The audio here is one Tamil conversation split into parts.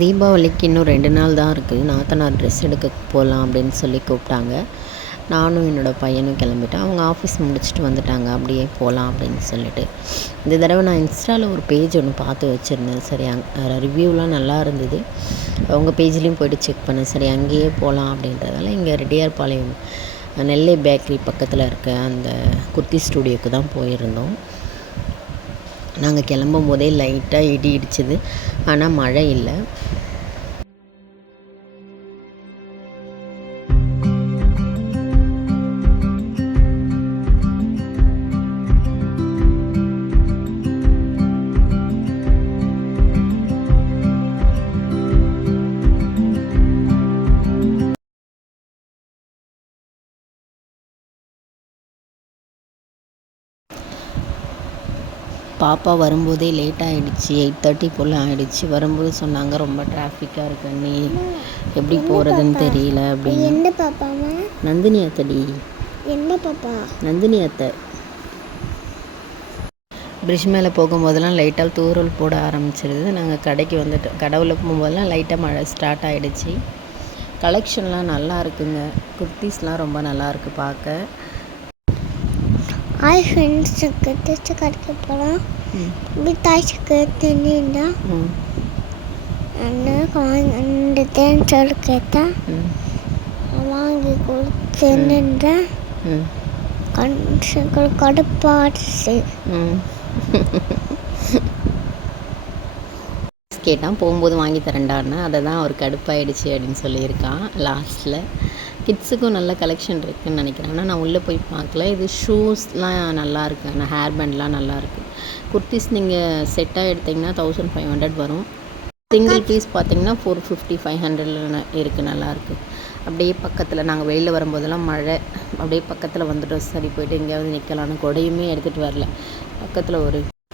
தீபாவளிக்கு இன்னும் 2 நாள் தான் இருக்குது. நாத்தனார் ட்ரெஸ் எடுக்க போகலாம் அப்படின்னு சொல்லி கூப்பிட்டாங்க. நானும் என்னோடய பையனும் கிளம்பிட்டோம். அவங்க ஆஃபீஸ் முடிச்சுட்டு வந்துட்டாங்க. அப்படியே போகலாம் அப்படின்னு சொல்லிட்டு. இந்த தடவை நான் இன்ஸ்டாவில் ஒரு பேஜ் ஒன்று பார்த்து வச்சுருந்தேன். சரி ரிவ்யூலாம் நல்லா இருந்தது. அவங்க பேஜ்லேயும் போய்ட்டு செக் பண்ணேன். சரி அங்கேயே போகலாம் அப்படின்றதால இங்கே ரெட்டியார்பாளையம் நெல்லை பேக்கரி பக்கத்தில் இருக்க அந்த குர்த்தி ஸ்டூடியோக்கு தான் போயிருந்தோம். நாங்கள் கிளம்பும் போதே லைட்டாக இடி இடிச்சுது. ஆனால் மழை இல்லை. பாப்பா வரும்போதே லேட் ஆகிடுச்சு. 8:30 போல் ஆகிடுச்சு. வரும்போது சொன்னாங்க ரொம்ப டிராஃபிக்காக இருக்கு நீ எப்படி போகிறதுன்னு தெரியல அப்படின்னு. என்ன பாப்பாமா? நந்தினி அத்தடி. என்ன பாப்பா? நந்தினி அத்தை. பிரிட்ஜ் மேலே போகும்போதெல்லாம் லைட்டாக தூறல் போட ஆரம்பிச்சிருது. நாங்கள் கடைக்கு வந்துட்டோம். கடவுளை போகும்போதெல்லாம் லைட்டாக மழை ஸ்டார்ட் ஆகிடுச்சு. கலெக்ஷன்லாம் நல்லா இருக்குங்க. குர்த்திஸ்லாம் ரொம்ப நல்லா இருக்குது பார்க்க. ஹாய் ஃப்ரெண்ட்ஸுக்கு ட்ரெஸ் கடைக்கு போகலாம். மிட்டாய்க்கு தெரியுதா? வாங்கிட்டேன்னு சொல்லி கேட்டேன். வாங்கி கொடுத்தேன்னுன்றேன். கடுப்பாச்சு. கேட்டான் போகும்போது வாங்கி தரேன்டான்னு. அதை தான் அவர் கடுப்பாயிடுச்சு அப்படின்னு சொல்லியிருக்கான் லாஸ்ட்டில். கிட்ஸுக்கும் நல்ல கலெக்ஷன் இருக்குதுன்னு நினைக்கிறேன். ஆனால் நான் உள்ளே போய் பார்க்கல. இது ஷூஸ்லாம் நல்லாயிருக்கு. ஆனால் ஹேர் பேண்ட்லாம் நல்லாயிருக்கு. குர்த்திஸ் நீங்கள் செட்டாக எடுத்திங்கன்னா 1500 வரும். சிங்கிள் பீஸ் பார்த்திங்கன்னா 450 500 இருக்குது. நல்லாயிருக்கு. அப்படியே பக்கத்தில் நாங்கள் வெளியில் வரும்போதெல்லாம் மழை. அப்படியே பக்கத்தில் வந்துட்டோம். சரி போய்ட்டு எங்கேயாவது நிற்கலான்னு கொடையுமே எடுத்துகிட்டு வரல.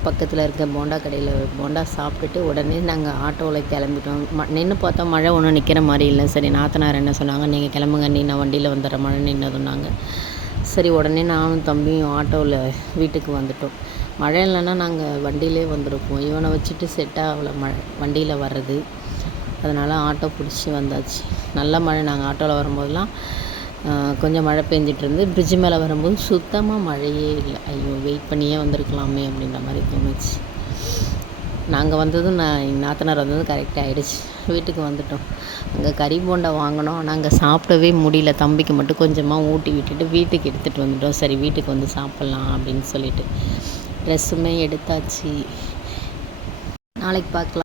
பக்கத்தில் இருக்க போண்டா கடையில் போண்டா சாப்பிட்டுட்டு உடனே நாங்கள் ஆட்டோவில் கிளம்பிட்டோம். நின்று பார்த்தா மழை ஒன்றும் நிற்கிற மாதிரி இல்லை. சரி நாத்தனார் என்ன சொன்னாங்க, நீங்கள் கிளம்புங்க நான் வண்டியில் வந்துடுற மழை நின்னதுன்னாங்க. சரி உடனே நானும் தம்பியும் ஆட்டோவில் வீட்டுக்கு வந்துட்டோம். மழை இல்லைன்னா நாங்கள் வண்டியிலே வந்திருப்போம். இவனை வச்சுட்டு செட் ஆகலை வண்டியில் வர்றது. அதனால் ஆட்டோ பிடிச்சி வந்தாச்சு. நல்ல மழை. நாங்கள் ஆட்டோவில் வரும்போதெல்லாம் கொஞ்சம் மழை பெஞ்சிட்டு இருந்து. பிரிட்ஜு மேலே வரும்போது சுத்தமாக மழையே இல்லை. ஐயோ வெயிட் பண்ணியே வந்திருக்கலாமே அப்படின்ற மாதிரி தோணுச்சு. நாங்கள் வந்ததும் எங்கள் நாத்தனார் வந்ததும் கரெக்டாக ஆகிடுச்சு. வீட்டுக்கு வந்துட்டோம். அங்கே கறி போண்டா வாங்கினோம். ஆனால் அங்கே சாப்பிடவே முடியல. தம்பிக்கு மட்டும் கொஞ்சமாக ஊட்டி விட்டுட்டு வீட்டுக்கு எடுத்துகிட்டு வந்துட்டோம். சரி வீட்டுக்கு வந்து சாப்பிட்லாம் அப்படின்னு சொல்லிட்டு ட்ரெஸ்ஸுமே எடுத்தாச்சு. நாளைக்கு பார்க்கலாம்.